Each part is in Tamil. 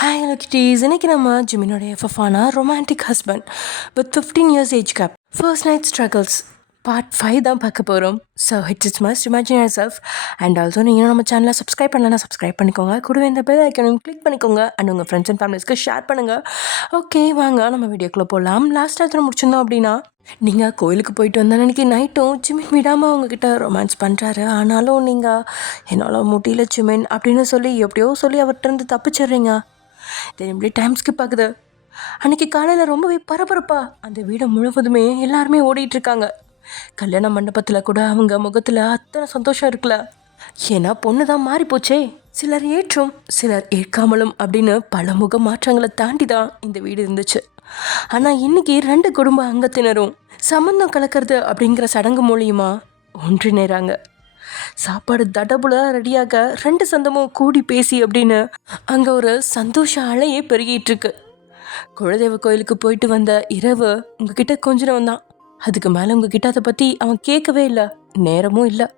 ஹாய் ஹலோ கிட்டீஸ், இன்னைக்கு நம்ம ஜிமினோடைய எஃப்எஃபான romantic husband with 15 years age gap first night struggles part 5 தான் பார்க்க போகிறோம். So it's must imagine yourself. And also நீங்கள் நம்ம சேனலை சப்ஸ்கிரைப் பண்ணலன்னா சப்ஸ்கிரைப் பண்ணிக்கோங்க. கூடவே இந்த பெல் ஐக்கனையும் கிளிக் பண்ணிக்கோங்க. அண்ட் உங்கள் ஃப்ரெண்ட்ஸ் அண்ட் ஃபேமிலிஸ்க்கு ஷேர் பண்ணுங்கள். ஓகே, வாங்க நம்ம வீடியோக்குள்ளே போகலாம். லாஸ்ட் இடத்துல முடிச்சிருந்தோம் அப்படின்னா, நீங்கள் கோயிலுக்கு போயிட்டு வந்த அன்றைக்கி நைட்டும் ஜிமின் விடாமல் அவங்கக்கிட்ட ரொமான்ஸ் பண்ணுறாரு. ஆனாலும் நீங்கள் என்னால் முடியல ஜிமின் அப்படின்னு சொல்லி எப்படியோ சொல்லி அவர்கிட்ட இருந்து தப்பிச்சிடுறீங்க. திரும்பி டைம் ஸ்கிப் ஆகுது. அன்றைக்கி காலையில் ரொம்பவே பரபரப்பாக அந்த வீடு முழுவதுமே எல்லாருமே ஓடிட்டுருக்காங்க. கல்யாண மண்டபத்தில் கூட அவங்க முகத்தில் அத்தனை சந்தோஷம் இருக்குல்ல. ஏன்னா பொண்ணு தான் மாறிப்போச்சே. சிலர் ஏற்றும் சிலர் ஏற்காமலும் அப்படின்னு பல முக மாற்றங்களை தாண்டி தான் இந்த வீடு இருந்துச்சு. ஆனால் இன்றைக்கி 2 குடும்ப அங்கத்தினரும் சம்மந்தம் கலக்கிறது அப்படிங்கிற சடங்கு மூலியமா ஒன்றிணைறாங்க. சாப்பாடு தடபுலாக ரெடியாக 2 சொந்தமும் கூடி பேசி அப்படின்னு அங்கே ஒரு சந்தோஷ அலையே பெருகிட்டு இருக்கு. குலதெய்வ கோயிலுக்கு போயிட்டு வந்த இரவு உங்ககிட்ட கொஞ்சம் வந்தான். அதுக்கு மேலே உங்ககிட்ட அதை பற்றி அவன் கேட்கவே இல்லை, நேரமும் இல்லை.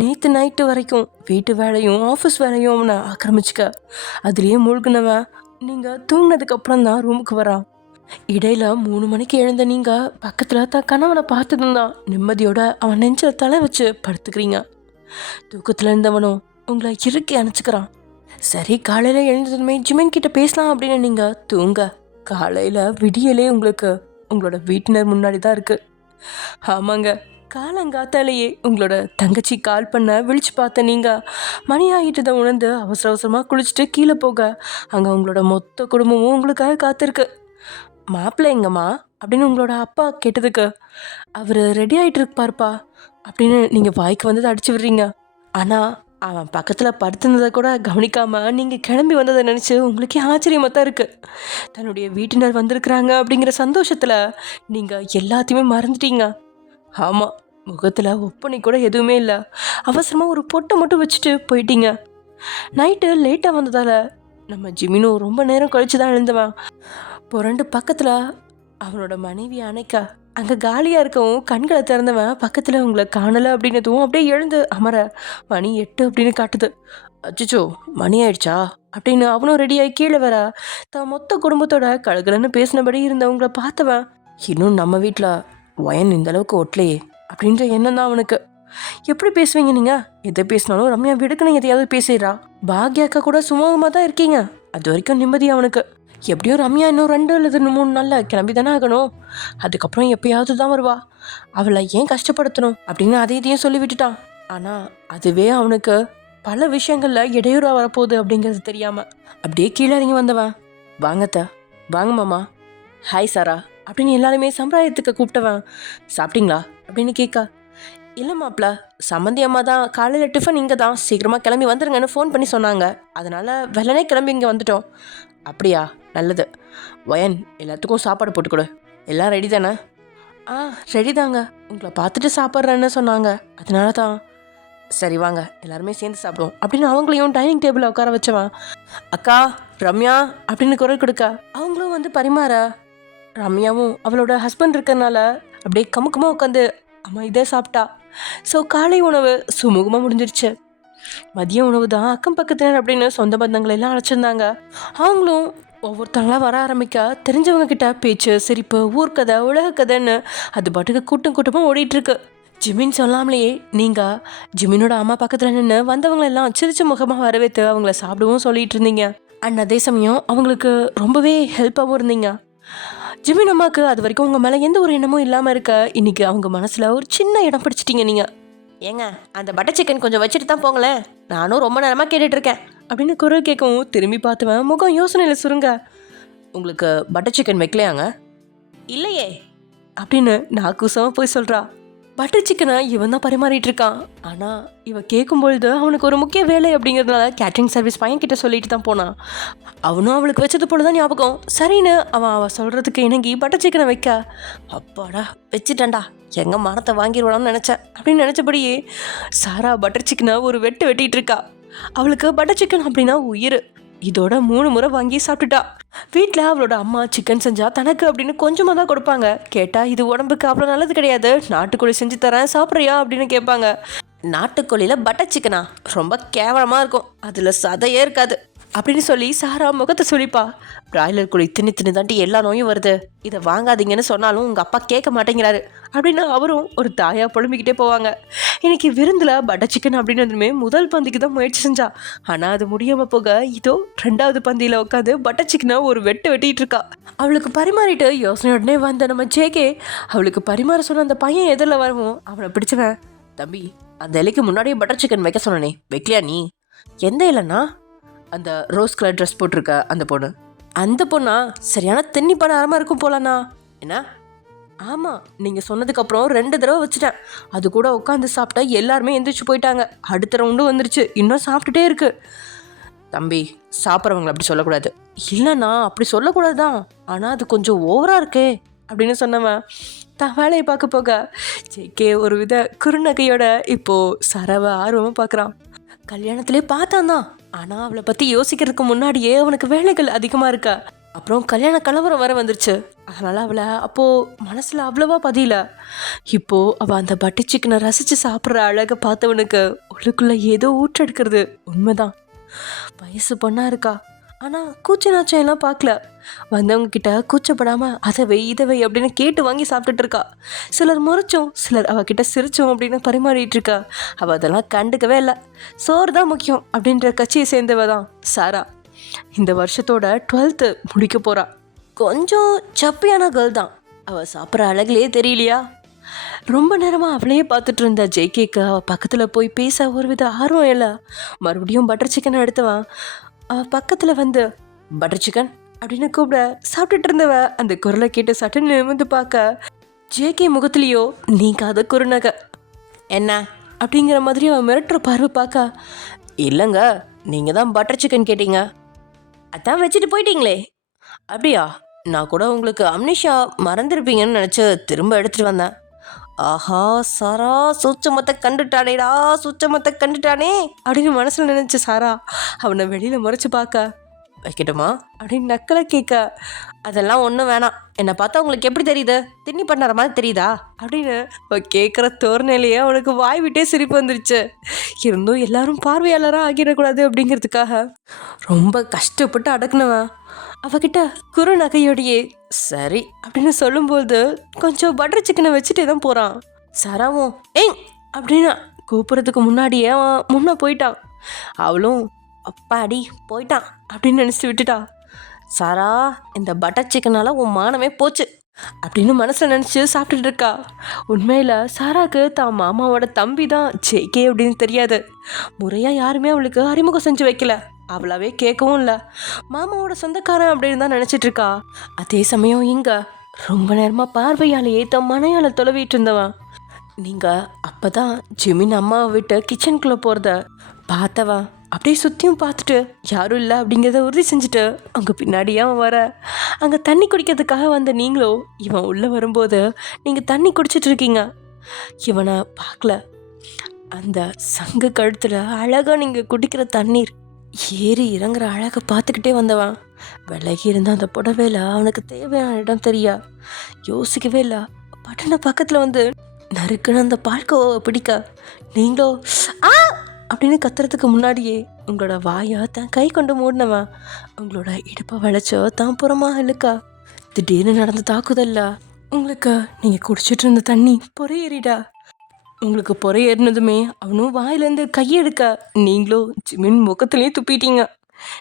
நேற்று நைட்டு வரைக்கும் வீட்டு வேலையும் ஆஃபீஸ் வேலையும் அவனை ஆக்கிரமிச்சுக்க அதுலேயே மூழ்கினவன் நீங்கள் தூங்கினதுக்கப்புறம் தான் ரூமுக்கு வரான். இடையில 3 மணிக்கு எழுந்த நீங்கள் பக்கத்தில் தான் கணவனை பார்த்ததும் தான் நிம்மதியோட அவன் நெஞ்சில் தலை வச்சு படுத்துக்கிறீங்க. தூக்கத்தில் இருந்தவனும் உங்களை இறுக்கி அணைச்சிக்கிறான். சரி, காலையில் எழுந்ததுமே ஜிமின் கிட்ட பேசலாம் அப்படின்னு நீங்கள் தூங்க காலையில் விடியலே உங்களுக்கு உங்களோட வீட்டினர் முன்னாடி தான் இருக்கு. ஆமாங்க, காலங்காத்தாலேயே உங்களோட தங்கச்சி கால் பண்ண விழிச்சு பார்த்த நீங்கள் மணி ஆகிட்டதை உணர்ந்து அவசர அவசரமாக குளிச்சுட்டு கீழே போக அங்கே உங்களோட மொத்த குடும்பமும் உங்களுக்காக காத்திருக்கு. மாப்பிள்ளை எங்கம்மா அப்படின்னு உங்களோட அப்பா கேட்டதுக்கு அவர் ரெடி ஆகிட்டு இருப்பார்ப்பா அப்படின்னு நீங்கள் வாய்க்கு வந்ததை அடிச்சு விடுறீங்க. ஆனால் அவன் பக்கத்தில் படுத்துனதை கூட கவனிக்காமல் நீங்கள் கிளம்பி வந்ததை நினச்சி உங்களுக்கே ஆச்சரியமாக தான் இருக்குது. தன்னுடைய வீட்டினர் வந்திருக்கிறாங்க அப்படிங்கிற சந்தோஷத்தில் நீங்கள் எல்லாத்தையுமே மறந்துட்டீங்க. ஆமாம், முகத்தில் ஒப்பனை கூட எதுவுமே இல்லை. அவசரமாக ஒரு பொட்டை மட்டும் வச்சுட்டு போயிட்டீங்க. நைட்டு லேட்டாக வந்ததால் நம்ம ஜிமினும் ரொம்ப நேரம் கழித்து தான் எழுந்தவன். புரண்டு பக்கத்தில் அவனோட மனைவி அணைக்க அங்கே காலியாக இருக்கவும் கண்களை திறந்தவன் பக்கத்தில் உங்களை காணலை அப்படின்னதும் அப்படியே எழுந்து அமர மணி 8 அப்படின்னு காட்டுது. அச்சோ, மணி ஆயிடுச்சா அப்படின்னு அவனும் ரெடியாகி கீழே வர தான் மொத்த குடும்பத்தோட கழுகலன்னு பேசினபடி இருந்தவங்கள பார்த்தவன் இன்னும் நம்ம வீட்டில் ஒயன் இந்த அளவுக்கு ஒட்டலையே அப்படின்ற எண்ணம் தான் அவனுக்கு. எப்படி பேசுவீங்க நீங்கள்? எதை பேசினாலும் ரம்யா விடுக்குன்னு எதையாவது பேசிடுறா. பாக்யாக்கா கூட சுமூகமாக தான் இருக்கீங்க. அது வரைக்கும் நிம்மதி அவனுக்கு. எப்படியும் ரம்யா இன்னும் 2 அல்லது 3 நாளில் கிளம்பி தானே ஆகணும். அதுக்கப்புறம் எப்பயாவது தான் வருவா. அவளை ஏன் கஷ்டப்படுத்தணும் அப்படின்னு அதையும் சொல்லி விட்டுட்டான். ஆனால் அதுவே அவனுக்கு பல விஷயங்களில் இடையூறாக வரப்போகுது அப்படிங்கிறது தெரியாமல் அப்படியே கீழே இறங்கி வந்தவன் வாங்கத்த, வாங்க மாமா, ஹாய் சாரா அப்படின்னு எல்லாருமே சம்பிரதாயத்துக்கு கூப்பிட்டவன் சாப்பிட்டீங்களா அப்படின்னு கேட்க, இல்லை மாப்பிள்ள, சம்மந்தி அம்மா தான் காலையில் டிஃபன் இங்கே தான் சீக்கிரமாக கிளம்பி வந்துருங்கன்னு ஃபோன் பண்ணி சொன்னாங்க. அதனால் வெள்ளனே கிளம்பி இங்கே வந்துட்டோம். அப்படியா, நல்லது. வயன், எல்லாத்துக்கும் சாப்பாடு போட்டு கொடு. எல்லாம் ரெடி தானே? ரெடி தாங்க, உங்களை பார்த்துட்டு சாப்பிட்றேன்னு சொன்னாங்க, அதனால தான். சரி வாங்க எல்லாருமே சேர்ந்து சாப்பிடுவோம் அப்படின்னு அவங்களையும் டைனிங் டேபிளில் உட்கார வச்சவன் அக்கா, ரம்யா அப்படின்னு குரல் கொடுக்க அவங்களும் வந்து பரிமாற ரம்யாவும் அவளோட ஹஸ்பண்ட் இருக்கிறனால அப்படியே கமுக்கமாக உட்காந்து அம்மா இதே சாப்பிட்டா. ஸோ காலை உணவு சுமூகமாக முடிஞ்சிருச்சு. மதிய உணவு தான் அக்கம் பக்கத்தினர் அப்படின்னு சொந்த பந்தங்களை எல்லாம் அழைச்சிருந்தாங்க. அவங்களும் ஒவ்வொருத்தங்களாக வர ஆரம்பிக்க தெரிஞ்சவங்க கிட்ட பேச்சு சிரிப்பு ஊர்க்கதை உலக கதைன்னு அது பாட்டுக்கு கூட்டமாக ஓடிட்டுருக்கு. ஜிமின் சொல்லாமலேயே நீங்கள் ஜிமினோட அம்மா பக்கத்தில் நின்று வந்தவங்களெல்லாம் சிரிச்ச முகமாக வரவேற்று அவங்கள சாப்பிடவும் சொல்லிட்டு இருந்தீங்க. அண்ட் அதே சமயம் அவங்களுக்கு ரொம்பவே ஹெல்ப்பாகவும் இருந்தீங்க. ஜிமின் அம்மாவுக்கு அது வரைக்கும் உங்கள் மேலே எந்த ஒரு எண்ணமும் இல்லாமல் இருக்க இன்றைக்கி அவங்க மனசில் ஒரு சின்ன இடம் பிடிச்சிட்டிங்க நீங்கள். ஏங்க, அந்த பட்டர் சிக்கன் கொஞ்சம் வச்சுட்டு தான் போங்களேன், நானும் ரொம்ப நேரமாக கேட்டுட்ருக்கேன் அப்படின்னு குரல் கேட்கவும் திரும்பி பார்த்துவேன் முகம் யோசனையில் சுருங்க. உங்களுக்கு பட்டர் சிக்கன் வைக்கலையாங்க? இல்லையே அப்படின்னு நான் கூசமாக போய் சொல்கிறா. பட்டர் சிக்கனை இவன் தான் பரிமாறிட்டு இருக்கான். ஆனால் இவன் கேட்கும்பொழுது அவனுக்கு ஒரு முக்கிய வேலை அப்படிங்கிறதுனால கேட்ரிங் சர்வீஸ் பையன்கிட்ட சொல்லிட்டு தான் போனான். அவனும் அவளுக்கு வச்சது போல தான் ஞாபகம். சரின்னு அவன் சொல்கிறதுக்கு இணங்கி பட்டர் சிக்கனை வைக்க, அப்பாடா வச்சுட்டேன்டா, எங்கள் மரத்தை வாங்கிடுவான்னு நினச்சேன் அப்படின்னு நினச்சபடியே சாரா பட்டர் சிக்கனை ஒரு வெட்டிகிட்டு இருக்கா. அவளுக்கு பட்டர் சிக்கன் அப்படின்னா உயிர். இதோட 3 முறை வாங்கி சாப்பிட்டுட்டா. வீட்டில் அவளோட அம்மா சிக்கன் செஞ்சால் தனக்கு அப்படின்னு கொஞ்சமாக தான் கொடுப்பாங்க. கேட்டால் இது உடம்புக்கு அவ்வளோ நல்லது கிடையாது, நாட்டுக்கோழி செஞ்சு தரேன் சாப்பிட்றியா அப்படின்னு கேட்பாங்க. நாட்டுக்கோழியில் பட்டர் சிக்கனா? ரொம்ப கேவலமாக இருக்கும், அதில் சதையே இருக்காது. அப்படின்னு சொல்லி சாரா முகத்தை சொல்லிப்பா. பிராய்லர் கூட இத்தனை தாண்டி எல்லா நோயும் வருது, இதை வாங்காதீங்கன்னு சொன்னாலும் உங்கள் அப்பா கேட்க மாட்டேங்கிறாரு அப்படின்னு அவரும் ஒரு தாயாக புலம்பிக்கிட்டே போவாங்க. இன்னைக்கு விருந்தில் பட்டர் சிக்கன் அப்படின்னு முதல் பந்திக்கு தான் முயற்சி செஞ்சா. ஆனால் அது முடியாமல் போக இதோ 2வது பந்தியில் உட்காந்து பட்டர் சிக்கனை ஒரு வெட்டிட்டு இருக்கா. அவளுக்கு பரிமாறிட்டு யோசனையுடனே வந்த நம்ம ஜேகே அவளுக்கு பரிமாற சொன்ன அந்த பையன் எதிரில் வரவும் அவனை பிடிச்சவன், தம்பி அந்த இலைக்கு முன்னாடியே பட்டர் சிக்கன் வைக்க சொன்னனே, வைக்கலையா நீ? எந்த இலைன்னா? அந்த ரோஸ் கலர் ட்ரெஸ் போட்டிருக்க அந்த பொண்ணு. அந்த பொண்ணா? சரியான தென்னி பணம் இருக்கும் போலண்ணா. என்ன? ஆமாம், நீங்கள் சொன்னதுக்கப்புறம் 2 தடவை வச்சுட்டேன். அது கூட உட்காந்து சாப்பிட்டா எல்லாருமே எந்திரிச்சு போயிட்டாங்க. அடுத்த ரவுண்டும் வந்துருச்சு, இன்னும் சாப்பிட்டுட்டே இருக்கு. தம்பி சாப்பிட்றவங்களை அப்படி சொல்லக்கூடாது. இல்லைண்ணா அப்படி சொல்லக்கூடாது தான், ஆனால் அது கொஞ்சம் ஓவராக இருக்கே அப்படின்னு சொன்னவன் தான் வேலையை பார்க்க போக ஜேகே ஒரு வித குறுநகையோட இப்போது சரவை ஆர்வமாக பார்க்குறான். கல்யாணத்திலே பார்த்தான் தான், ஆனால் அவளை பற்றி யோசிக்கிறதுக்கு முன்னாடியே அவனுக்கு வேலைகள் அதிகமாக இருக்கா. அப்புறம் கல்யாண கலவரம் வர வந்துருச்சு. அதனால் அவளை அப்போது மனசில் அவ்வளவா பதியல. இப்போது அவள் அந்த பட்டர் சிக்கனை ரசித்து சாப்பிட்ற அழகை பார்த்தவனுக்கு உள்ளுக்குள்ளே ஏதோ ஊற்றெடுக்கிறது உண்மைதான். வயசு பொண்ணாக இருக்கா, ஆனால் கூச்ச நாச்சம் எல்லாம் பார்க்கல. வந்தவங்க கிட்ட கூச்சப்படாமல் அதை வை இதை வை அப்படின்னு கேட்டு வாங்கி சாப்பிட்டுட்டு இருக்கா. சிலர் முறைச்சோம், சிலர் அவகிட்ட சிரிச்சோம் அப்படின்னு பரிமாறிட்டு இருக்கா. அவள் அதெல்லாம் கண்டுக்கவே இல்லை. சோறு தான் முக்கியம் அப்படின்ற கட்சியை சேர்ந்தவ தான் சாரா. இந்த வருஷத்தோட 12th முடிக்க போகிறா. கொஞ்சம் சப்பியான கேர்ள் தான். அவள் சாப்பிட்ற அழகுலேயே தெரியலையா? ரொம்ப நேரமாக அவளையே பார்த்துட்டு இருந்த ஜேகேக்கு அவள் பக்கத்தில் போய் பேச ஒரு வித ஆர்வம் இல்லை. மறுபடியும் பட்டர் சிக்கனை எடுத்தவன் அவள் பக்கத்தில் வந்து பட்டர் சிக்கன் அப்படின்னு கூப்பிட சாப்பிட்டுட்டு இருந்தவ அந்த குரலை கேட்டு சட்டுன்னு நிமிர்ந்து பார்க்க ஜேகே முகத்துலேயோ நீங்காத குறுநகை. என்ன அப்படிங்கிற மாதிரி அவன் மிரட்டுற பார்வை பார்க்க, இல்லைங்க நீங்கள் தான் பட்டர் சிக்கன் கேட்டீங்க, அதான் வச்சுட்டு போயிட்டீங்களே. அப்படியா? நான் கூட உங்களுக்கு அம்னிஷா மறந்துருப்பீங்கன்னு நினச்சி திரும்ப எடுத்துகிட்டு வந்தேன். ஆஹா சாரா சூச்சமத்தை கண்டுட்டானேடா, சூச்சமத்தை கண்டுட்டானே அப்படின்னு மனசில் நினச்ச சாரா அவனை வெளியில் முறைச்சி பார்க்க, வைக்கட்டுமா அப்படின்னு நக்கலை கேட்க, அதெல்லாம் ஒன்றும் வேணாம், என்னை பார்த்தா உங்களுக்கு எப்படி தெரியுது, திண்ணி பண்ணுற மாதிரி தெரியுதா அப்படின்னு கேட்குற தோரணையிலேயே அவனுக்கு வாய் விட்டே சிரிப்பு வந்துருச்சு. இருந்தும் எல்லாரும் பார்வையாளராக ஆகிடக்கூடாது அப்படிங்கிறதுக்காக ரொம்ப கஷ்டப்பட்டு அடக்குனவன் அவகிட்ட குறு நகையோடையே சரி அப்படின்னு சொல்லும்போது கொஞ்சம் பட்டர் சிக்கனை வச்சுட்டே தான் போகிறான். சராவும் ஏங் அப்படின்னு கூப்பிட்றதுக்கு முன்னாடியே அவன் முன்னே போயிட்டான். அவளும் அப்பாடி போயிட்டான் அப்படின்னு நினச்சிட்டு விட்டுட்டா. சாரா இந்த பட்டர் சிக்கனால் உன் மானமே போச்சு அப்படின்னு மனசில் நினச்சி சாப்பிட்டுட்டு இருக்கா. உண்மையில் சாராக்கு தான் மாமாவோட தம்பி தான் ஜேகே அப்படின்னு தெரியாது. முறையாக யாருமே அவளுக்கு அறிமுகம் செஞ்சு வைக்கல. அவளாவே கேட்கவும் இல்லை. மாமாவோட சொந்தக்காரன் அப்படின்னு தான் நினச்சிட்டு இருக்கா. அதே சமயம் இங்கே ரொம்ப நேரமாக பார்வையாலேயே தன் மனையால் தொலைவிட்டு இருந்தவன். நீங்கள் அப்போ தான் ஜிமின் அம்மாவை விட்டு கிச்சனுக்குள்ளே போகிறத பார்த்தவன் அப்படியே சுற்றியும் பார்த்துட்டு யாரும் இல்லை அப்படிங்கிறத உறுதி செஞ்சுட்டு அங்கே பின்னாடியே அவன் வர. அங்கே தண்ணி குடிக்கிறதுக்காக வந்த நீங்களோ இவன் உள்ளே வரும்போது நீங்கள் தண்ணி குடிச்சிட்டு இருக்கீங்க. இவனை பார்க்கல. அந்த சங்கு கழுத்தில் அழகாக நீங்கள் குடிக்கிற தண்ணீர் ஏறி இறங்குற அழகை பார்த்துக்கிட்டே வந்தவன் விலகி இருந்த அந்த புடவையில் அவனுக்கு தேவையான இடம் தெரியா. யோசிக்கவே இல்லை. பட்டனை பக்கத்தில் வந்து நறுக்குன்னு அந்த பால்கோவை பிடிக்க நீங்களோ ஆ அப்படின்னு கத்துறதுக்கு முன்னாடியே உங்களோட வாயை தான் கை கொண்டு மூடினவன் உங்களோட இடுப்பை வளைச்சோ தான் புறமாக இழுக்கா. திடீர்னு நடந்த தாக்குதல்ல உங்களுக்கு நீங்கள் குடிச்சிட்டு இருந்த தண்ணி பொறையேறிடா. உங்களுக்கு பொறையேறினதுமே அவனும் வாயிலேருந்து கையெடுக்க நீங்களோ ஜிமின் முகத்துலேயே துப்பிட்டீங்க.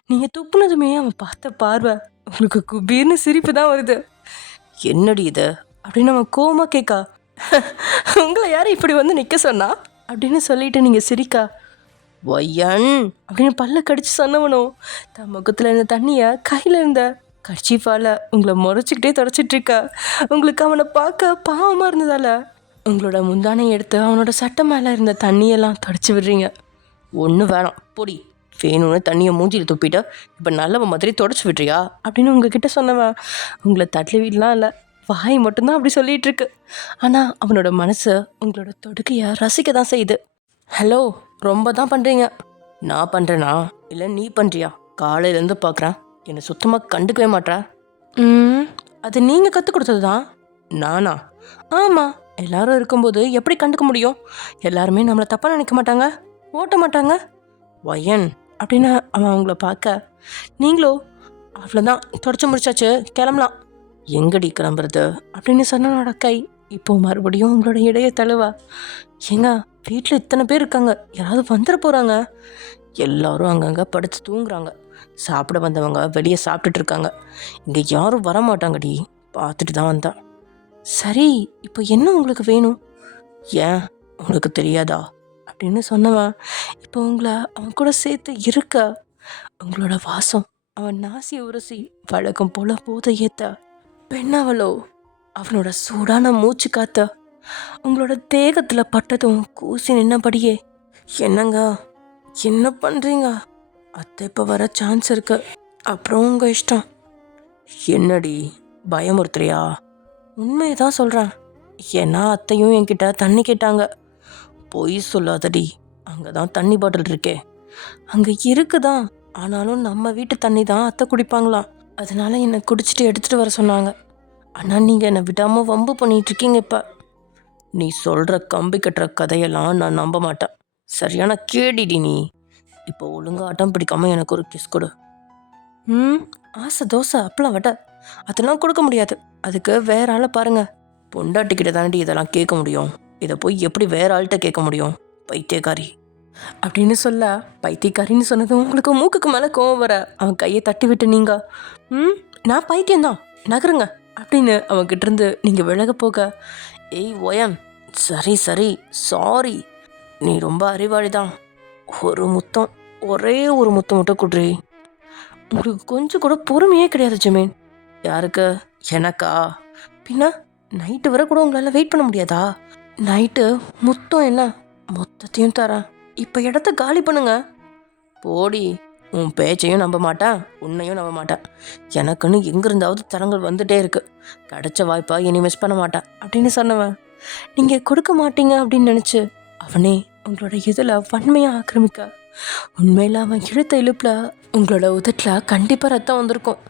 நீங்கள் துப்புனதுமே அவன் பார்த்த பார்வை உங்களுக்கு குபீர்னு சிரிப்பு தான் வருது. என்னடி இது அப்படின்னு அவன் கோவமாக கேட்கா. உங்களை யாரும் இப்படி வந்து நிற்க சொன்னா அப்படின்னு சொல்லிட்டு நீங்கள் சிரிக்கா. ஒய்யன் அப்படின்னு பல்ல கடிச்சு சொன்னவனும் தன் முகத்தில் இருந்த தண்ணியை கையில் இருந்த கர்ச்சீஃபால் உங்களை முறைச்சிக்கிட்டே தொடச்சிட்டு இருக்கா. உங்களுக்கு அவனை பார்க்க பாவமாக இருந்ததால உங்களோட முந்தானை எடுத்து அவனோட சட்டை மேலே இருந்த தண்ணியெல்லாம் தொடச்சி விடுறீங்க. ஒன்றும் வேணாம் பொடி, வேணும்னு தண்ணியை மூஞ்சியில் துப்பிட்டு இப்போ நல்லவன் மாதிரி தொடச்சி விட்றியா அப்படின்னு உங்ககிட்ட சொன்னவன் உங்களை தள்ளி விடலாம் இல்லை, வாய் மட்டும்தான் அப்படி சொல்லிகிட்டு இருக்கு. ஆனால் அவனோட மனசு உங்களோட தொடுக்கையை ரசிக்க தான் செய்யுது. ஹலோ, ரொம்ப தான் பண்ணுறீங்க. நான் பண்ணுறேனா இல்லை நீ பண்ணுறியா? காலையிலேருந்து பார்க்குறேன், என்னை சுத்தமாக கண்டுக்கவே மாட்டேற. அது நீங்கள் கற்றுக் கொடுத்தது தான். நானா? ஆமாம், எல்லாரும் இருக்கும்போது எப்படி கண்டுக்க முடியும்? எல்லாருமே நம்மளை தப்பாக நினைக்க மாட்டாங்க, ஓட்ட மாட்டாங்க. வயன் அப்படின்னு அவன் அவங்கள பார்க்க, நீங்களோ அவ்வளோதான் தொடச்சி முடிச்சாச்சு கிளம்பலாம். எங்கடி கிளம்புறது அப்படின்னு சொன்னனோட கை இப்போ மறுபடியும் உங்களோட இடைய தழுவா. ஏங்க வீட்டில் இத்தனை பேர் இருக்காங்க, யாராவது வந்துட போகிறாங்க. எல்லாரும் அங்கங்கே படுத்து தூங்குறாங்க. சாப்பிட வந்தவங்க வெளியே சாப்பிட்டுட்டு இருக்காங்க. இங்கே யாரும் வரமாட்டாங்கடி, பார்த்துட்டு தான் வந்தா. சரி இப்போ என்ன உங்களுக்கு வேணும்? ஏன் உங்களுக்கு தெரியாதா அப்படின்னு சொன்னவன் இப்போ உங்களை அவன் கூட சேர்த்து இருக்க. உங்களோட வாசம் அவன் நாசி உரசி வழக்கம் போல போதை ஏத்த. பெண்ணவளோ அவனோட சூடான மூச்சு காத்த உங்களோட தேகத்தில் பட்டதும் கூசி நின்னபடியே, என்னங்க என்ன பண்ணுறீங்க? அத்தை இப்போ வர சான்ஸ் இருக்கு, அப்புறம் உங்கள் இஷ்டம். என்னடி பயமுறுத்துறியா? உண்மையை தான் சொல்கிறேன். ஏன்னா அத்தையும் என்கிட்ட தண்ணி கேட்டாங்க. பொய் சொல்லாதடி, அங்கே தான் தண்ணி பாட்டில் இருக்கே. அங்கே இருக்குதான், ஆனாலும் நம்ம வீட்டு தண்ணி தான் அத்தை குடிப்பாங்களாம். அதனால என்னை குடிச்சிட்டு எடுத்துகிட்டு வர சொன்னாங்க. ஆனால் நீங்கள் என்னை விடாமல் வம்பு பண்ணிகிட்ருக்கீங்க. இப்போ நீ சொல்கிற கம்பி கட்டுற கதையெல்லாம் நான் நம்ப மாட்டேன். சரியான கேடிடி நீ. இப்போ ஒழுங்கா ஆட்டம் பிடிக்காமல் எனக்கு ஒரு கிஸ் கொடு. ஆசை தோசை அப்பளம் வடை அதெல்லாம் கொடுக்க முடியாது. அதுக்கு வேற ஆளை பாருங்க. பொண்டாட்டிக்கிட்ட தாண்டி இதெல்லாம் கேட்க முடியும். இதை போய் எப்படி வேற ஆள்கிட்ட கேட்க முடியும்? பைத்தியக்காரி அப்படின்னு சொல்ல, பைத்தியக்காரின்னு சொன்னது உங்களுக்கு மூக்குக்கு மேலே கோவம் வர அவன் கையை தட்டி விட்டு, நீங்க நான் பைத்தியம்தான் நகருங்க அப்படின்னு அவன்கிட்ட இருந்து நீங்கள் விலக போக, ஏய் ஒயன், சரி சரி சாரி, நீ ரொம்ப அறிவாளி தான். ஒரு முத்தம், ஒரே ஒரு முத்தம் மட்டும் குட்ரி. உங்களுக்கு கொஞ்சம் கூட பொறுமையே கிடையாது ஜமீன். யாருக்கு? எனக்கா? பின்ன நைட்டு வர கூட உங்களால் வெயிட் பண்ண முடியாதா? நைட்டு முத்தம் என்ன, மொத்தத்தையும் தரேன். இப்போ இடத்த காலி பண்ணுங்க. போடி, உன் பேச்சையும் நம்ப மாட்டேன், உன்னையும் நம்ப மாட்டேன். எனக்குன்னு எங்கிருந்தாவது தரங்கள் வந்துட்டே இருக்கு. கிடைச்ச வாய்ப்பா இனி மிஸ் பண்ண மாட்டேன் அப்படின்னு சொன்னவன் நீங்கள் கொடுக்க மாட்டீங்க அப்படின்னு நினச்சி அவனே உங்களோட இதில் வன்மையாக ஆக்கிரமிக்க, உண்மையில் அவன் இழுத்த இழுப்பில் உங்களோட உதட்டில் கண்டிப்பாக ரத்தம் வந்திருக்கும்.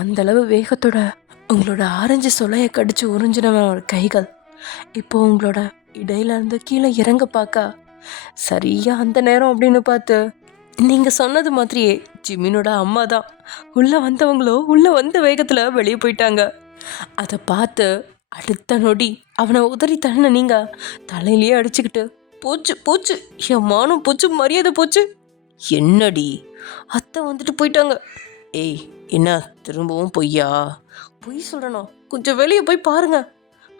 அந்தளவு வேகத்தோட உங்களோட ஆரஞ்சு சொலையை கடிச்சு உறிஞ்சினவனோட கைகள் இப்போ உங்களோட இடையில இருந்து கீழே இறங்க பார்க்க, சரியா அந்த நேரம் அப்படின்னு பார்த்து நீங்கள் சொன்னது மாதிரியே ஜிமினோட அம்மா தான் உள்ளே வந்தவங்களோ உள்ளே வந்த வேகத்தில் வெளியே போயிட்டாங்க. அதை பார்த்து அடுத்த நொடி அவனை உதறி தள்ளின நீங்கள் தலையிலேயே அடிச்சுக்கிட்டு, போச்சு போச்சு, என் மானம் போச்சு, மரியாதை போச்சு. என்னடி, அத்தை வந்துட்டு போயிட்டாங்க. ஏய் என்ன திரும்பவும் பொய்யா? பொய் சொல்கிறணும், கொஞ்சம் வெளியே போய் பாருங்க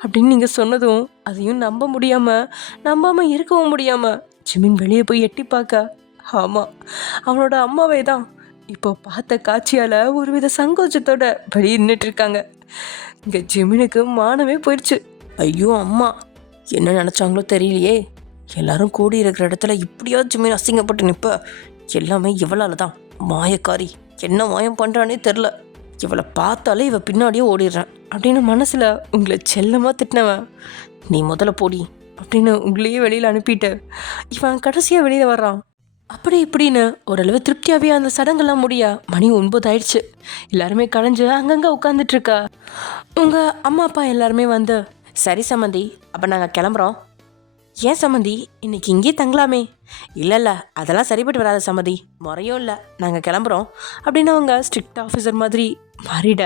அப்படின்னு நீங்கள் சொன்னதும் அதையும் நம்பாமல் இருக்கவும் முடியாமல் ஜிமின் வெளியே போய் எட்டி பார்க்க, ஆமாம் அவனோட அம்மாவே தான் இப்போ பார்த்த காட்சியால் ஒருவித சங்கோச்சத்தோட வெளியே நின்றுட்டுருக்காங்க. இங்கே ஜிமினுக்கு மானமே போயிடுச்சு. ஐயோ அம்மா என்ன நினச்சாங்களோ தெரியலையே, எல்லாரும் கூடி இருக்கிற இடத்துல இப்படியா ஜிமின் அசிங்கப்பட்டு நிற்ப? எல்லாமே இவளால தான். மாயக்காரி, என்ன மாயம் பண்ணுறானே தெரில. இவளை பார்த்தாலே இவ பின்னாடியே ஓடிடுறேன் அப்படின்னு மனசில் உங்களை செல்லமாக திட்டினவன், நீ முதல்ல போடி அப்படின்னு உங்களையே வெளியில் அனுப்பிட்டு இவன் கடைசியாக வெளியில் வர்றான். அப்படி இப்படின்னு ஓரளவு திருப்தியாகவே அந்த சடங்கெல்லாம் முடிய மணி 9 ஆயிடுச்சு. எல்லாருமே கலைஞ்சு அங்கங்கே உட்காந்துட்ருக்கா. உங்கள் அம்மா அப்பா எல்லாருமே வந்து, சரி சம்மந்தி அப்போ நாங்கள் கிளம்புறோம். ஏன் சம்மந்தி இன்னைக்கு இங்கேயே தங்கலாமே? இல்லை அதெல்லாம் சரிப்பட்டு வராது சம்மந்தி, முறையும் இல்லை, நாங்கள் கிளம்புறோம் அப்படின்னு அவங்க ஸ்ட்ரிக்ட் ஆஃபீஸர் மாதிரி மாறிட.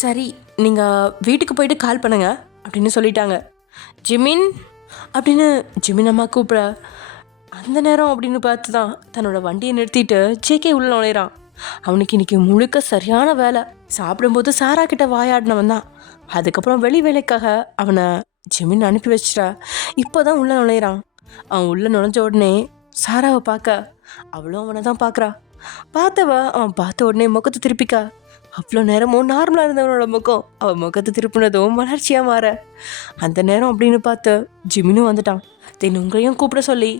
சரி நீங்கள் வீட்டுக்கு போயிட்டு கால் பண்ணுங்க அப்படின்னு சொல்லிட்டாங்க. ஜிமின் அப்படின்னு ஜிமின் அம்மா கூப்பிட, அந்த நேரம் அப்படின்னு பார்த்து தான் தன்னோட வண்டியை நிறுத்திட்டு ஜேகே உள்ள நுழையிறான். அவனுக்கு இன்னைக்கு முழுக்க சரியான வேலை. சாப்பிடும்போது சாரா கிட்ட வாயாடினவன் தான். அதுக்கப்புறம் வெளி வேலைக்காக அவனை ஜிமின் அனுப்பி வச்சிட்டா. இப்போ தான் உள்ளே நுழையிறான். அவன் உள்ளே நுழைஞ்ச உடனே சாராவை பார்க்க, அவளும் அவனை தான் பார்க்குறா. அவன் பார்த்த உடனே முகத்தை திருப்பிக்கா. அவ்வளோ நேரமும் நார்மலாக இருந்தவனோட முகம் அவன் முகத்தை திருப்பினதும் வளர்ச்சியாக மாற, அந்த நேரம் அப்படின்னு பார்த்து ஜிமினும் வந்துட்டான். தென் உங்களையும் கூப்பிட சொல்லி,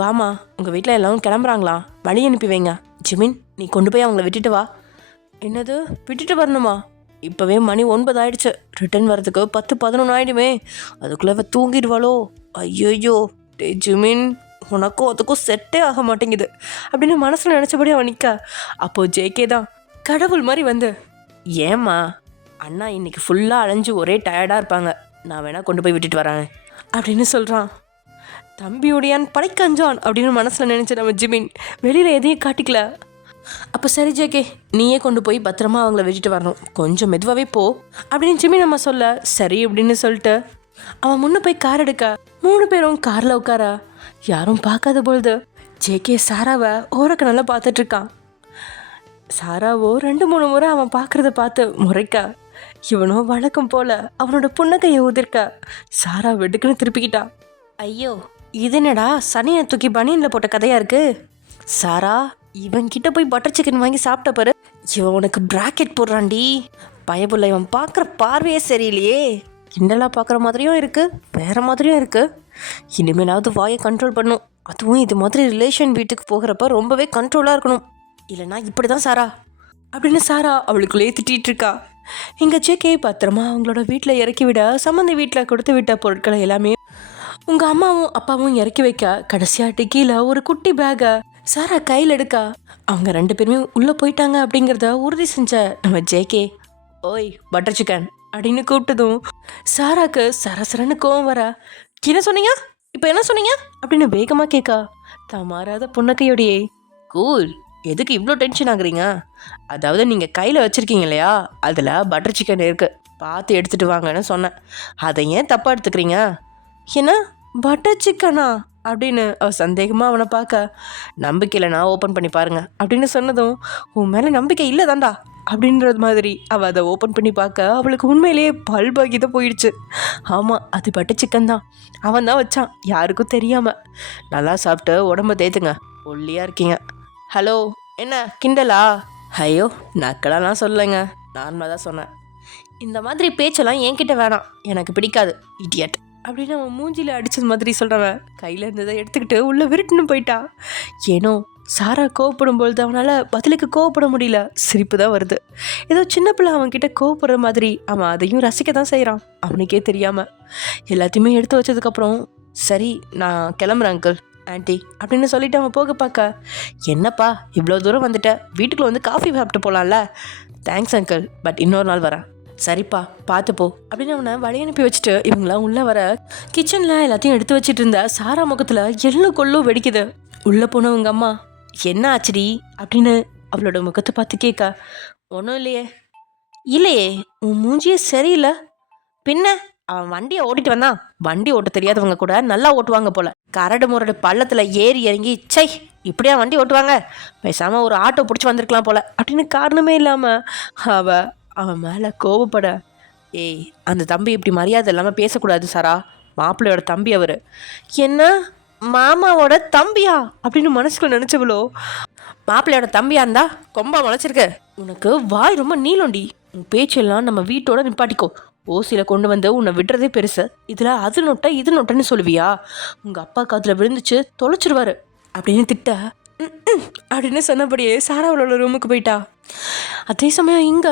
வாமா உங்கள் வீட்டில் எல்லாரும் கிளம்புறாங்களா, வழி அனுப்பி வைங்க. ஜிமின் நீ கொண்டு போய் அவங்கள விட்டுட்டு வா. என்னது விட்டுட்டு வரணுமா? இப்போவே மணி 9 ஆயிடுச்சு, ரிட்டர்ன் வரதுக்கு 10-11 ஆகிடுமே, அதுக்குள்ளே தூங்கிடுவாளோ? ஐயோயோ டே ஜிமின், உனக்கும் அதுக்கும் செட்டே ஆக மாட்டேங்குது அப்படின்னு மனசில் நினச்சபடி அவன் நிற்க. அப்போது ஜேகே தான் கடவுள் மாதிரி வந்து, ஏம்மா அண்ணா இன்னைக்கு ஃபுல்லாக அலைஞ்சு ஒரே டயர்டாக இருப்பாங்க, நான் வேணா கொண்டு போய் விட்டுட்டு வரேன் அப்படின்னு சொல்கிறான். தம்பியுடையான் படைக்கஞ்சான் அப்படின்னு மனசில் நினச்ச நம்ம ஜிமின் வெளியில் எதையும் காட்டிக்கல. அப்போ சரி ஜேகே, நீயே கொண்டு போய் பத்திரமா அவங்கள விட்டுட்டு வரணும், கொஞ்சம் மெதுவாகவே போ அப்படின்னு ஜிமின் நம்ம சொல்ல சரி அப்படின்னு சொல்லிட்டு அவன் முன்ன போய் கார் எடுக்க 3 பேரும் காரில் உட்கார. யாரும் பார்க்காத பொழுது ஜேகே சாராவை ஓரக்க நல்லா பார்த்துட்டு இருக்கான். சாராவோ 2-3 முறை அவன் பார்க்கறத பார்த்து முறைக்க, இவனோ வழக்கம் போல அவனோட புன்னகையை உதிர்க்க சாரா வெடுக்குன்னு திருப்பிக்கிட்டா. ஐயோ, இது என்னடா சனியை தூக்கி பனியனில் போட்ட கதையா இருக்கு. சாரா, இவன் கிட்ட போய் பட்டர் சிக்கன் வாங்கி சாப்பிட்ட பாரு, இவன் உனக்கு பிராக்கெட் போடுறான்டி. பயபுள்ள, இவன் பார்க்குற பார்வையே சரியில்லையே, கிண்டலாக பார்க்குற மாதிரியும் இருக்கு, வேற மாதிரியும் இருக்கு. இனிமேலாவது வாயை கண்ட்ரோல் பண்ணும், அதுவும் இது மாதிரி ரிலேஷன் வீட்டுக்கு போகிறப்ப ரொம்பவே கண்ட்ரோலாக இருக்கணும், இல்லைனா இப்படி தான் சாரா அப்படின்னு சாரா அவளுக்குள்ளே திட்டிகிட்டு இருக்கா. இங்கே ஜேகே பத்திரமா அவங்களோட வீட்டில் இறக்கி விட சம்மந்தி வீட்டில் கொடுத்து விட்ட பொருட்களை எல்லாமே உங்கள் அம்மாவும் அப்பாவும் இறக்கி வைக்க, கடைசியாக டிக்கியில் ஒரு குட்டி பேக்கை சாரா கையில் எடுக்க அவங்க 2 பேருமே உள்ளே போயிட்டாங்க அப்படிங்கிறத உறுதி செஞ்ச நம்ம ஜேகே, ஓய் பட்டர் சிக்கன் அப்படின்னு கூப்பிட்டதும் சாராக்கு சரசரன்னு கோவம் வர, என்ன சொன்னீங்க, இப்போ என்ன சொன்னீங்க அப்படின்னு வேகமாக கேட்கா. தான் மாறாத புன்னக்கையோடையே, கூல், எதுக்கு இவ்வளோ டென்ஷன் ஆகுறீங்க, அதாவது நீங்கள் கையில் வச்சுருக்கீங்க இல்லையா, அதில் பட்டர் சிக்கன் இருக்குது, பார்த்து எடுத்துகிட்டு வாங்கன்னு சொன்னேன், அதை ஏன் தப்பாக எடுத்துக்கிறீங்க. என்ன பட்டர் சிக்கனா அப்படின்னு அவள் சந்தேகமாக அவனை பார்க்க, நம்பிக்கையில் நான் ஓப்பன் பண்ணி பாருங்க அப்படின்னு சொன்னதும், உன் மேலே நம்பிக்கை இல்லை தாண்டா அப்படின்றது மாதிரி அவள் அதை ஓப்பன் பண்ணி பார்க்க அவளுக்கு உண்மையிலேயே பல்பாகி தான் போயிடுச்சு. ஆமாம், அது பட்டர் சிக்கன் தான், அவன் தான் வச்சான், யாருக்கும் தெரியாமல். நல்லா சாப்பிட்டு உடம்ப தேத்துங்க, ஒல்லியாக இருக்கீங்க. ஹலோ, என்ன கிண்டலா? ஐயோ, நக்கலாலாம் சொல்லலைங்க, நார்மலாக தான் சொன்னேன். இந்த மாதிரி பேச்செல்லாம் என்கிட்ட வேணாம், எனக்கு பிடிக்காது, இடியட் அப்படின்னு அவன் மூஞ்சியில் அடித்தது மாதிரி சொல்கிறவன் கையில் இருந்ததை எடுத்துக்கிட்டு உள்ளே விருட்டுன்னு போயிட்டா. ஏனோ சாரா கோவப்படும் பொழுது அவனால் பதிலுக்கு கோவப்பட முடியல, சிரிப்பு தான் வருது. ஏதோ சின்ன பிள்ளை அவன்கிட்ட கோவப்படுற மாதிரி அவன் அதையும் ரசிக்க தான் செய்கிறான், அவனுக்கே தெரியாமல். எல்லாத்தையுமே எடுத்து வச்சதுக்கப்புறம், சரி நான் கிளம்புறேன் அங்கிள் ஆண்டி அப்படின்னு சொல்லிட்டு அவன் போக பார்க்க, என்னப்பா இவ்வளோ தூரம் வந்துட்ட, வீட்டுக்குள்ளே வந்து காஃபி சாப்பிட்டு போகலாம்ல. தேங்க்ஸ் அங்கிள், பட் இன்னொரு நாள் வரேன். சரிப்பா பார்த்துப்போ அப்படின்னு அவனை வழி அனுப்பி வச்சுட்டு இவங்களாம் உள்ளே வர, கிச்சனில் எல்லாத்தையும் எடுத்து வச்சுட்டு இருந்த சாரா முகத்தில் எள்ளும் கொள்ளும் வெடிக்குது. உள்ளே போனவங்க அம்மா, என்ன ஆச்சுடி அப்படின்னு அவளோட முகத்தை பார்த்து கேட்க, ஒன்றும் இல்லையே. இல்லையே, உன் மூஞ்சியே சரியில்லை. பின்ன அவன் வண்டியை ஓட்டிட்டு வந்தான், வண்டி ஓட்ட தெரியாதவங்க கூட நல்லா ஓட்டுவாங்க போல, கரடு முரடு பள்ளத்தில் ஏறி இறங்கி சை இப்படியா வண்டி ஓட்டுவாங்க, பேசாமல் ஒரு ஆட்டோ பிடிச்சி வந்திருக்கலாம் போல அப்படின்னு காரணமே இல்லாமல் அவன் மேலே கோவப்பட, ஏய் அந்த தம்பி இப்படி மரியாதை இல்லாமல் பேசக்கூடாது சாரா, மாப்பிள்ளையோட தம்பி அவர். என்ன மாமாவோட தம்பியா அப்படின்னு மனசுக்குள்ள நினச்சவளோ, மாப்பிள்ளையோட தம்பியா இருந்தா கொம்பா முளைச்சிருக்கு, உனக்கு வாய் ரொம்ப நீளண்டி, உன் பேச்செல்லாம் நம்ம வீட்டோட நிப்பாட்டிக்கோ, ஓசியில் கொண்டு வந்து உன்னை விடுறதே பெருசு, இதில் அது நொட்டை இது நொட்டைன்னு சொல்லுவியா, உங்கள் அப்பா காதில் விழுந்துச்சு தொலைச்சிருவாரு அப்படின்னு திட்ட அப்படின்னு சொன்னபடியே சாரா அவளோட ரூமுக்கு போயிட்டா. அதே சமயம் இங்க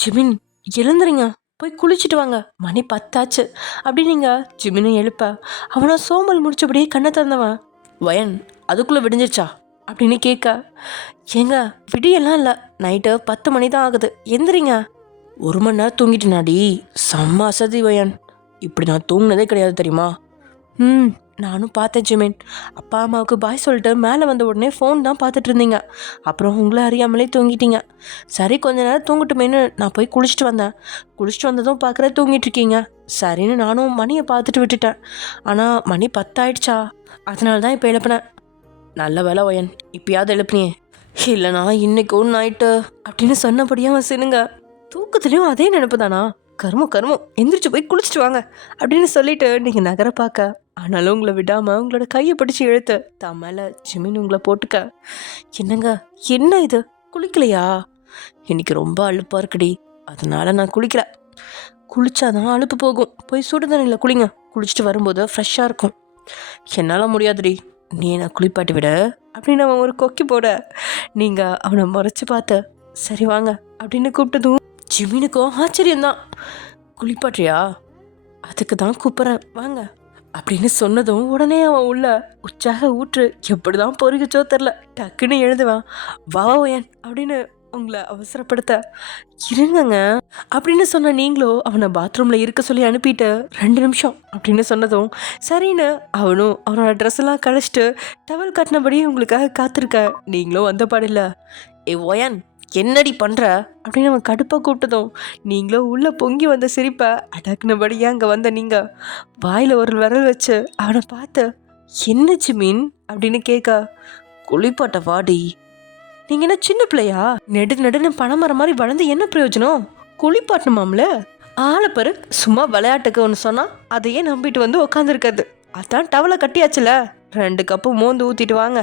ஜிமின், எழுந்துறீங்க, போய் குளிச்சுட்டு வாங்க, மணி 10 ஆச்சு அப்படின்னீங்க. ஜிமினை எழுப்ப அவனை சோம்பல் முடிச்சபடியே கண்ணை திறந்தவன், வயன் அதுக்குள்ளே விடிஞ்சிருச்சா அப்படின்னு கேட்க, ஏங்க விடியெல்லாம் இல்லை, நைட்டு 10 மணி தான் ஆகுது, எந்திரிங்க. 1 மணி நேரம் தூங்கிட்டேனாடி, செம்ம அசதி வயன், இப்படி நான் தூங்கினதே கிடையாது தெரியுமா. நானும் பார்த்தேன் ஜிமின், அப்பா அம்மாவுக்கு பாய் சொல்லிட்டு மேலே வந்த உடனே ஃபோன் தான் பார்த்துட்டு இருந்தீங்க, அப்புறம் உங்களை அறியாமலே தூங்கிட்டீங்க. சரி கொஞ்ச நேரம் தூங்கிட்டுமேனு நான் போய் குளிச்சுட்டு வந்தேன், குளிச்சுட்டு வந்ததும் பார்க்குற தூங்கிட்டு இருக்கீங்க, சரின்னு நானும் மணியை பார்த்துட்டு விட்டுட்டேன், ஆனால் மணி 10 ஆயிடுச்சா, அதனால தான் இப்போ எழுப்பினேன். நல்ல வேலை வயன், இப்பயாவது எழுப்பினியே, இல்லைனா இன்னைக்கும் நைட்டு அப்படின்னு சொன்னபடியாக அவன் சினுங்க. தூக்கத்துலேயும் அதே நினைப்பு தானா, கருமம் எந்திரிச்சு போய் குளிச்சுட்டு வாங்க அப்படின்னு சொல்லிட்டு நீங்கள் நகர பார்க்க, ஆனாலும் உங்களை விடாமல் உங்களோட கையை பிடிச்சி இழுத்து தான் மேலே ஜிமின் உங்களை போட்டுக்க, என்னங்க என்ன இது குளிக்கலையா, இன்னைக்கு ரொம்ப அலுப்பாக இருக்குடி, அதனால நான் குளிக்கல, குளிச்சாதான் அலுப்பு போகும், போய் சுடு தண்ணியில் குளிங்க, குளிச்சுட்டு வரும்போது ஃப்ரெஷ்ஷாக இருக்கும். என்னால் முடியாதுடி, நீ நான் குளிப்பாட்டி விட அப்படின்னு அவன் ஒரு கொக்கி போட, நீங்கள் அவனை முறைச்சி பார்த்த, சரி வாங்க அப்படின்னு கூப்பிட்டதும் ஜிமினுக்கும் ஆச்சரியம்தான், குளிப்பாட்டியா, அதுக்கு தான் கூப்பிட்றேன் வாங்க அப்படின்னு சொன்னதும் உடனே அவன் உள்ள உற்சாக ஊற்று எப்படி தான் பொறுகிச்சோ தெரில, டக்குன்னு எழுதுவான், வா ஓயன் அப்படின்னு உங்களை அவசரப்படுத்த, இருங்கங்க அப்படின்னு சொன்ன நீங்களோ அவனை பாத்ரூமில் இருக்க சொல்லி அனுப்பிட்டு 2 நிமிஷம் அப்படின்னு சொன்னதும் சரின்னு அவனும் அவனோட ட்ரெஸ் எல்லாம் கழிச்சிட்டு டவல் கட்டினபடியே உங்களுக்காக காத்திருக்க. நீங்களும் வந்த பாடில்ல, ஏ ஒயன் என்னடி பண்ணுற அப்படின்னு அவன் கடுப்பாக கூப்பிட்டதும் நீங்களோ உள்ளே பொங்கி வந்த சிரிப்பை அடக்குனபடியே அங்கே வந்த நீங்கள் வாயில் ஒரு விரல் வச்சு அவனை பார்த்து, என்ன ஜிமின் அப்படின்னு கேட்க, குளிப்பாட்ட வாடி. நீங்கள் என்ன சின்ன பிள்ளையா? நெடுன்னு பனைமரம் மாதிரி வளர்ந்து என்ன பிரயோஜனம்? குளிப்பாட்டணுமாம்ல. ஆளை பாரு, சும்மா விளையாட்டுக்கு ஒன்று சொன்னால் அதையே நம்பிட்டு வந்து உக்காந்துருக்காது. அதான் டவலை கட்டியாச்சுல, 2 கப்பு மோந்து ஊற்றிட்டு வாங்க,